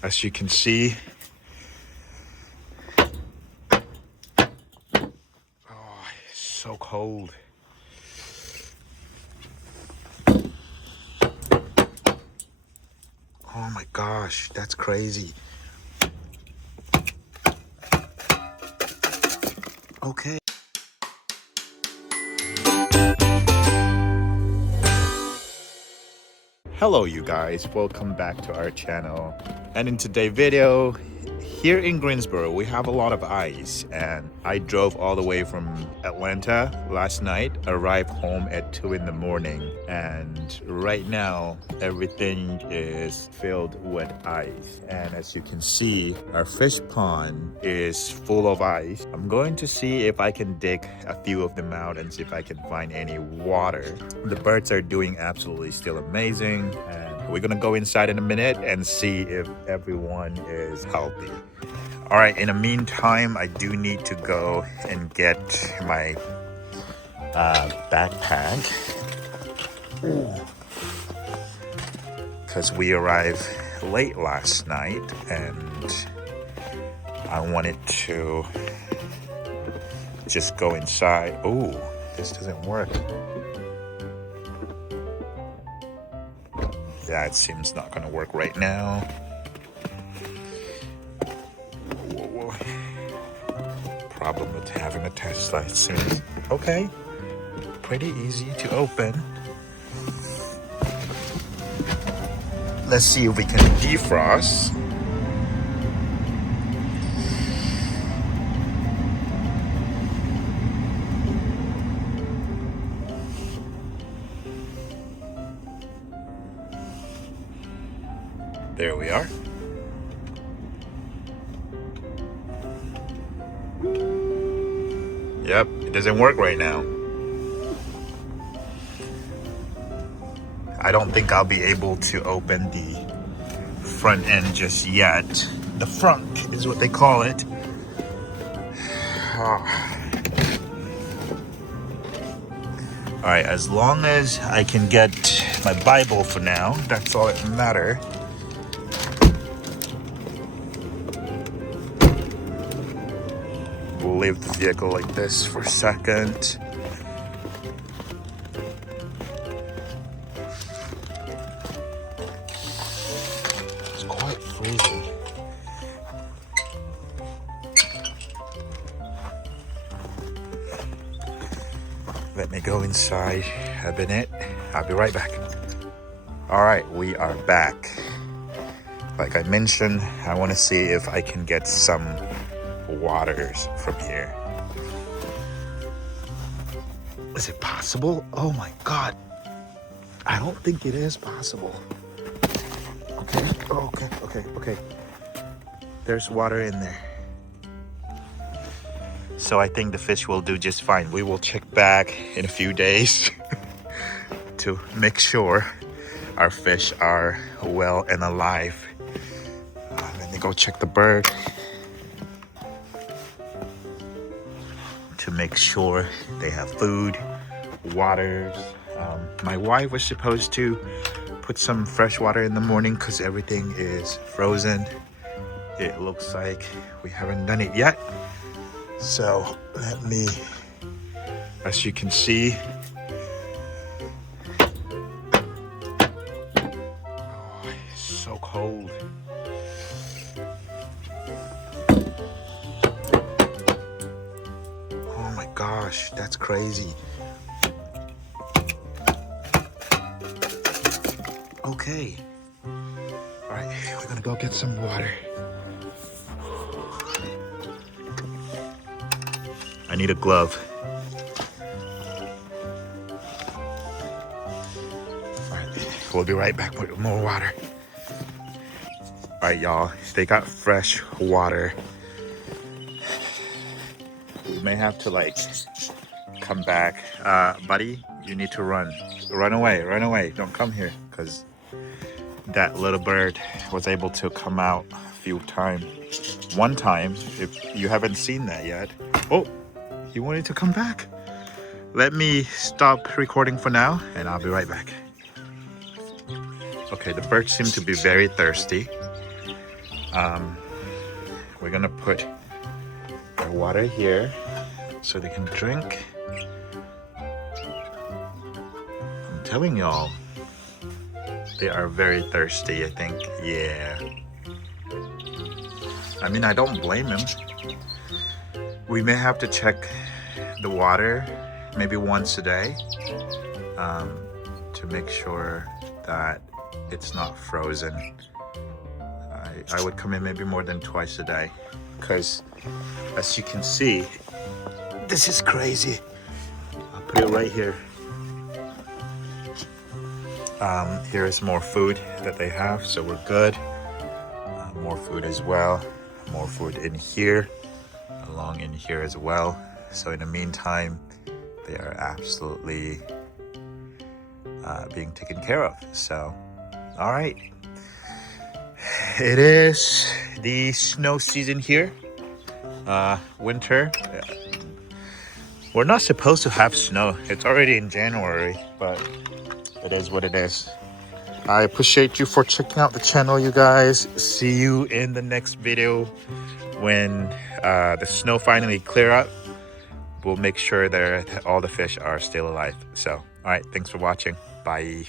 As you can see, oh, it's so cold. Oh my gosh, that's crazy. Okay. Hello you guys, welcome back to our channel. And in today's video, here in Greensboro, we have a lot of ice, and I drove all the way from Atlanta last night, arrived home at 2 in the morning, and right now everything is filled with ice. And as you can see, our fish pond is full of ice. I'm going to see if I can dig a few of them out and see if I can find any water. The birds are doing absolutely still amazing, and we're gonna go inside in a minute and see if everyone is healthy. All right, in the meantime, I do need to go and get my backpack because we arrived late last night and I wanted to just go inside. Oh, this doesn't work. Yeah, it seems not gonna work right now. Whoa. Problem with having a Tesla, it seems. Okay, pretty easy to open. Let's see if we can defrost. There we are. Yep, it doesn't work right now. I don't think I'll be able to open the front end just yet. The front is what they call it. All right, as long as I can get my Bible for now, that's all that matters. We'll leave the vehicle like this for a second. It's quite freezing. Let me go inside a minute. I'll be right back. All right, we are back. Like I mentioned, I want to see if I can get some waters from here. Is it possible? Oh my God. I don't think it is possible. Okay. There's water in there. So I think the fish will do just fine. We will check back in a few days to make sure our fish are well and alive. Let me go check the bird to make sure they have food, waters. My wife was supposed to put some fresh water in the morning because everything is frozen. It looks like we haven't done it yet. So let me, as you can see, oh, it's so cold. Oh my gosh, that's crazy. Okay. All right, we're gonna go get some water. I need a glove. All right, we'll be right back with more water. All right, y'all, they got fresh water. We may have to like come back. Buddy, you need to run. Run away. Don't come here, because that little bird was able to come out a few times. One time, if you haven't seen that yet. Oh, he wanted to come back. Let me stop recording for now and I'll be right back. Okay, the birds seem to be very thirsty. We're gonna put our water here so they can drink. I'm telling y'all, they are very thirsty, I think. Yeah. I mean, I don't blame them. We may have to check the water maybe once a day to make sure that it's not frozen. I would come in maybe more than twice a day, because as you can see, this is crazy. I'll put it right here. Here is more food that they have, so we're good. More food as well. More food in here, along in here as well. So in the meantime, they are absolutely being taken care of. So, all right. It is the snow season here. Winter. We're not supposed to have snow. It's already in January, but it is what it is. I appreciate you for checking out the channel, you guys. See you in the next video when the snow finally clear up. We'll make sure that all the fish are still alive. So, all right, thanks for watching. Bye.